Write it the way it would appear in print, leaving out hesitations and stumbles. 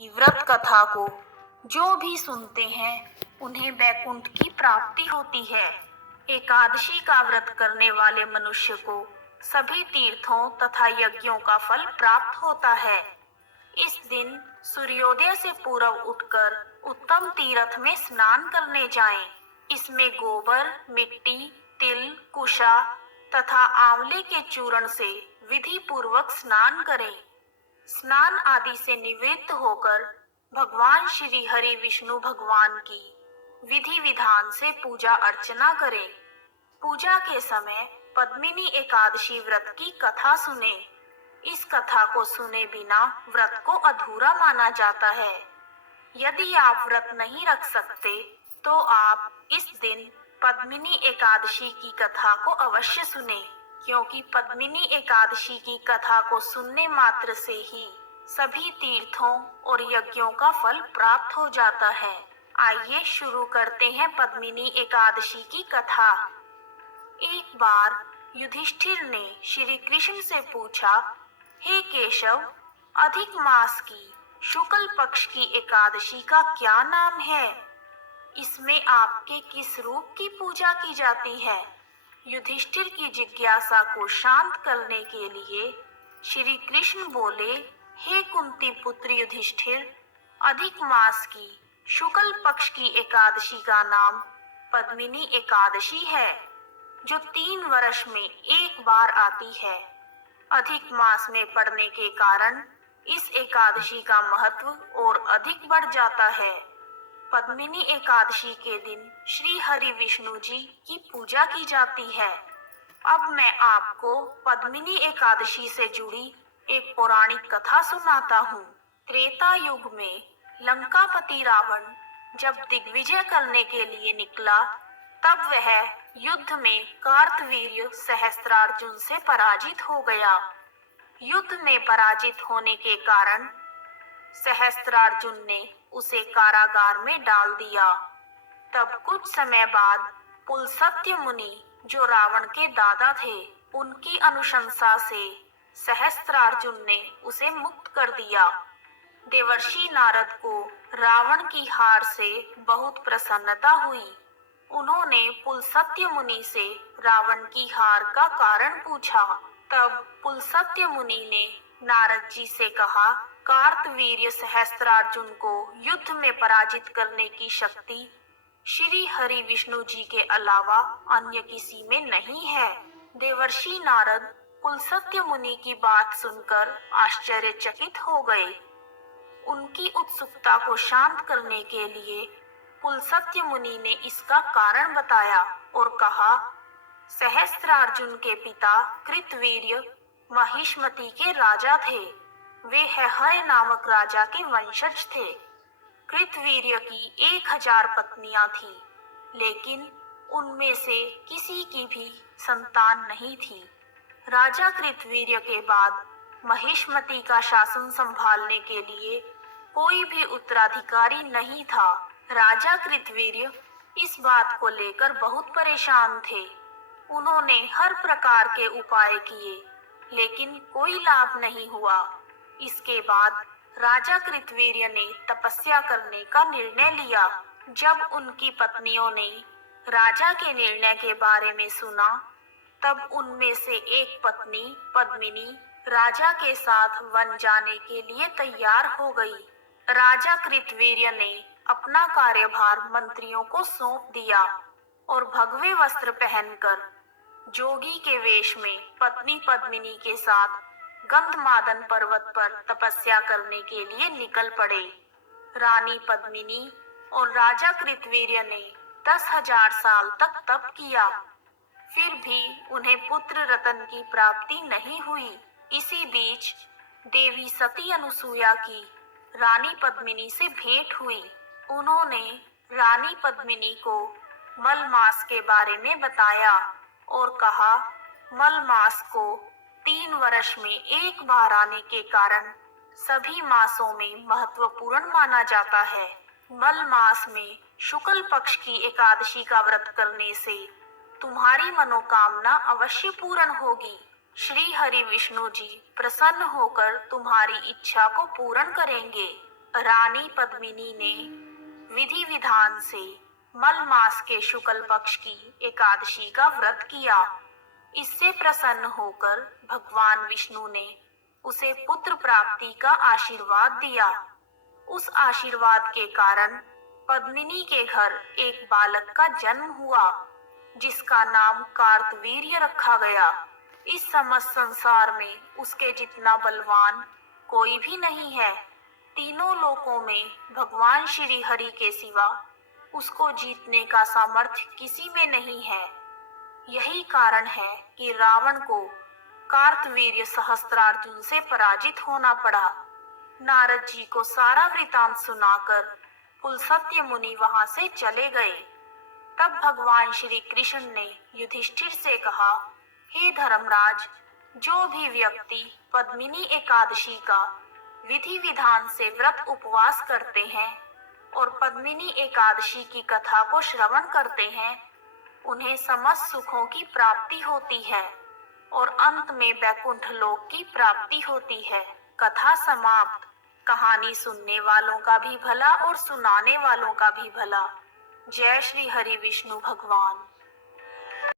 व्रत कथा को जो भी सुनते हैं उन्हें वैकुंठ की प्राप्ति होती है। एकादशी का व्रत करने वाले मनुष्य को सभी तीर्थों तथा यज्ञों का फल प्राप्त होता है। इस दिन सूर्योदय से पूर्व उठकर उत्तम तीर्थ में स्नान करने जाएं। इसमें गोबर, मिट्टी, तिल, कुशा तथा आंवले के चूर्ण से विधि पूर्वक स्नान करें। स्नान आदि से निवृत्त होकर भगवान श्री हरि विष्णु भगवान की विधि विधान से पूजा अर्चना करें। पूजा के समय पद्मिनी एकादशी व्रत की कथा सुने। इस कथा को सुने बिना व्रत को अधूरा माना जाता है। यदि आप व्रत नहीं रख सकते तो आप इस दिन पद्मिनी एकादशी की कथा को अवश्य सुने, क्योंकि पद्मिनी एकादशी की कथा को सुनने मात्र से ही सभी तीर्थों और यज्ञों का फल प्राप्त हो जाता है। आइए शुरू करते हैं पद्मिनी एकादशी की कथा। एक बार युधिष्ठिर ने श्री कृष्ण से पूछा, हे केशव, अधिक मास की शुक्ल पक्ष की एकादशी का क्या नाम है? इसमें आपके किस रूप की पूजा की जाती है? युधिष्ठिर की जिज्ञासा को शांत करने के लिए श्री कृष्ण बोले, हे कुंती पुत्र युधिष्ठिर, अधिक मास की शुक्ल पक्ष की एकादशी का नाम पद्मिनी एकादशी है, जो 3 वर्ष में एक बार आती है। अधिक मास में पड़ने के कारण इस एकादशी का महत्व और अधिक बढ़ जाता है। पद्मिनी एकादशी के दिन श्री हरि विष्णु जी की पूजा की जाती है। अब मैं आपको पद्मिनी एकादशी से जुड़ी एक पौराणिक कथा सुनाता हूँ। त्रेता युग में लंकापति रावण जब दिग्विजय करने के लिए निकला, तब वह युद्ध में कार्तवीर्य सहस्त्रार्जुन से पराजित हो गया। युद्ध में पराजित होने के कारण सहस्त्रार्जुन ने उसे कारागार में डाल दिया। तब कुछ समय बाद पुलस्त्य मुनि, जो रावण के दादा थे, उनकी अनुशंसा से सहस्त्रार्जुन ने उसे मुक्त कर दिया। देवर्षि नारद को रावण की हार से बहुत प्रसन्नता हुई। उन्होंने पुलस्त्य मुनि से रावण की हार का कारण पूछा। तब पुलस्त्य मुनि ने नारद जी से कहा, कार्तवीर्य सहस्त्रार्जुन को युद्ध में पराजित करने की शक्ति श्री हरि विष्णु जी के अलावा अन्य किसी में नहीं है। देवर्षि नारद पुलस्त्य मुनि की बात सुनकर आश्चर्यचकित हो गए। उनकी उत्सुकता को शांत करने के लिए पुलस्त्य मुनि ने इसका कारण बताया और कहा, सहस्त्रार्जुन के पिता कृतवीर्य महिष्मति के राजा थे। वे हय नामक राजा के वंशज थे। कृतवीर्य की 1000 पत्नियां थी, लेकिन उनमें से किसी की भी संतान नहीं थी। राजा कृतवीर्य के बाद महिष्मति का शासन संभालने के लिए कोई भी उत्तराधिकारी नहीं था। राजा कृतवीर्य इस बात को लेकर बहुत परेशान थे। उन्होंने हर प्रकार के उपाय किए, लेकिन कोई लाभ नहीं हुआ। इसके बाद राजा कृतवीर्य ने तपस्या करने का निर्णय लिया। जब उनकी पत्नियों ने राजा के निर्णय के बारे में सुना, तब उनमें से एक पत्नी पद्मिनी राजा के साथ वन जाने के लिए तैयार हो गई। राजा कृतवीर्य ने अपना कार्यभार मंत्रियों को सौंप दिया और भगवे वस्त्र पहनकर जोगी के वेश में पत्नी पद्मिनी के साथ गंधमादन पर्वत पर तपस्या करने के लिए निकल पड़े। रानी पद्मिनी और राजा कृतवीर्य ने 10,000 साल तक तप किया, फिर भी उन्हें पुत्र रतन की प्राप्ति नहीं हुई। इसी बीच देवी सती अनुसुईया की रानी पद्मिनी से भेंट हुई। उन्होंने रानी पद्मिनी को मल मास के बारे में बताया और कहा, मल मास को 3 वर्ष में एक बार आने के कारण सभी मासों में महत्वपूर्ण माना जाता है। मल मास में शुक्ल पक्ष की एकादशी का व्रत करने से तुम्हारी मनोकामना अवश्य पूर्ण होगी। श्री हरि विष्णु जी प्रसन्न होकर तुम्हारी इच्छा को पूर्ण करेंगे। रानी पद्मिनी ने विधि विधान से मल मास के शुक्ल पक्ष की एकादशी का व्रत किया। इससे प्रसन्न होकर भगवान विष्णु ने उसे पुत्र प्राप्ति का आशीर्वाद दिया। उस आशीर्वाद के कारण पद्मिनी के घर एक बालक का जन्म हुआ, जिसका नाम कार्तवीर्य रखा गया। इस समस्त संसार में उसके जितना बलवान कोई भी नहीं है। तीनों लोकों में भगवान श्री हरि के सिवा उसको जीतने का सामर्थ्य किसी में नहीं है। यही कारण है कि रावण को कार्तवीर्य सहस्त्रार्जुन से पराजित होना पड़ा। नारद जी को सारा वृतांत सुनाकर पुलस्त्य मुनि वहां से चले गए। तब भगवान श्री कृष्ण ने युधिष्ठिर से कहा, हे धर्मराज, जो भी व्यक्ति पद्मिनी एकादशी का विधि विधान से व्रत उपवास करते हैं और पद्मिनी एकादशी की कथा को श्रवण करते हैं, उन्हें समस्त सुखों की प्राप्ति होती है और अंत में वैकुंठ लोक की प्राप्ति होती है। कथा समाप्त। कहानी सुनने वालों का भी भला और सुनाने वालों का भी भला। जय श्री हरि विष्णु भगवान।